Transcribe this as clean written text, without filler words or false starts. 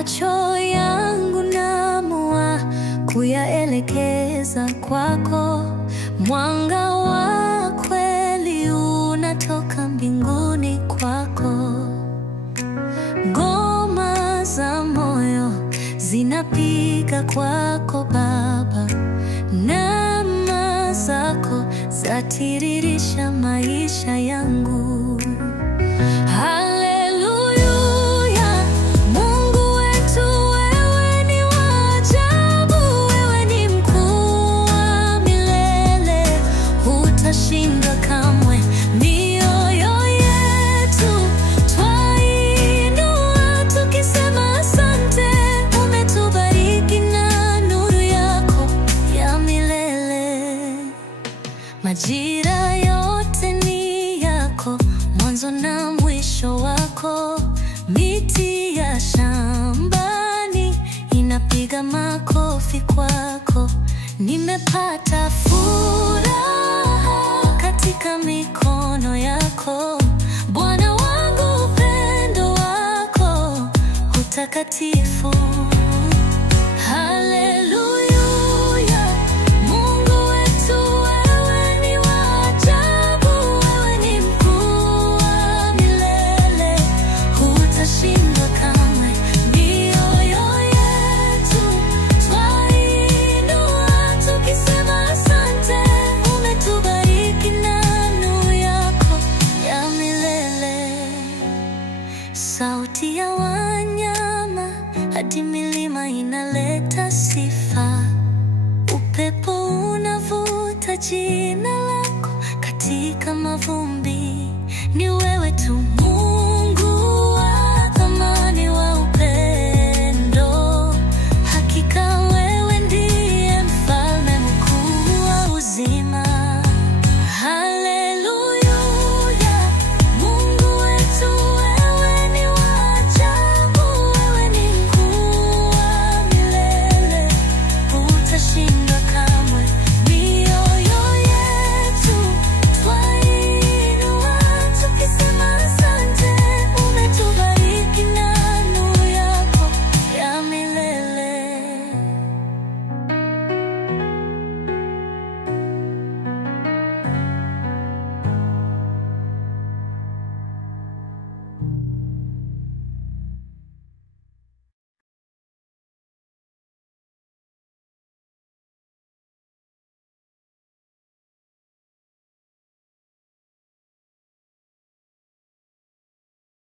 Macho yangu naamua kuyaelekeza kwako. Mwanga wa kweli unatoka mbinguni kwako. Ngoma za moyo zinapiga kwako Baba, neema zako zatiririsha maisha yangu. Haleluya, Mungu wetu, wewe ni wa ajabu, wewe ni mkuu wa milele, hutashindwa kamwe. Mioyo yetu twainua tukisema asante, umetubariki na nuru yako ya milele. Majira yote ni yako, mwanzo na mwisho wako. Miti ya shambani inapiga makofi kwako. Nimepata furaha katika mikono yako, Bwana wangu, upendo wako utakatifu. Sauti ya wanyama hadi milima inaleta sifa. Upepo unavuta jina lako katika mavumbi. Ni wewe tu